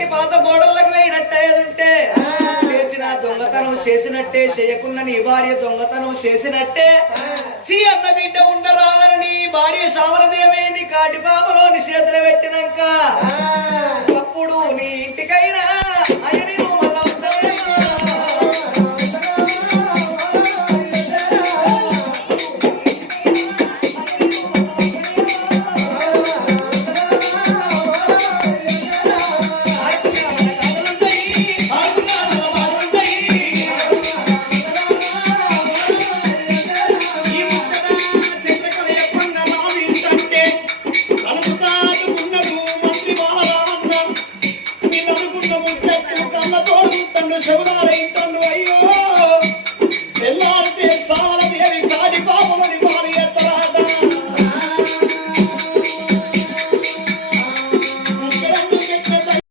కట్టి పాత గోడలకు వేయినట్టేదుంటే చేసిన దొంగతనం చేసినట్టే, చేయకున్న నీ భార్య దొంగతనం చేసినట్టే. చీ అన్న బిడ్డ ఉండరాదని భార్య శామలదేవిని కాటి పాపలోని చేతులు పెట్టినాక అప్పుడు నీ ఇంటికైనా అయ్యని నువ్వు మళ్ళా వస్తావేమో. శివనారాయణ అయ్యో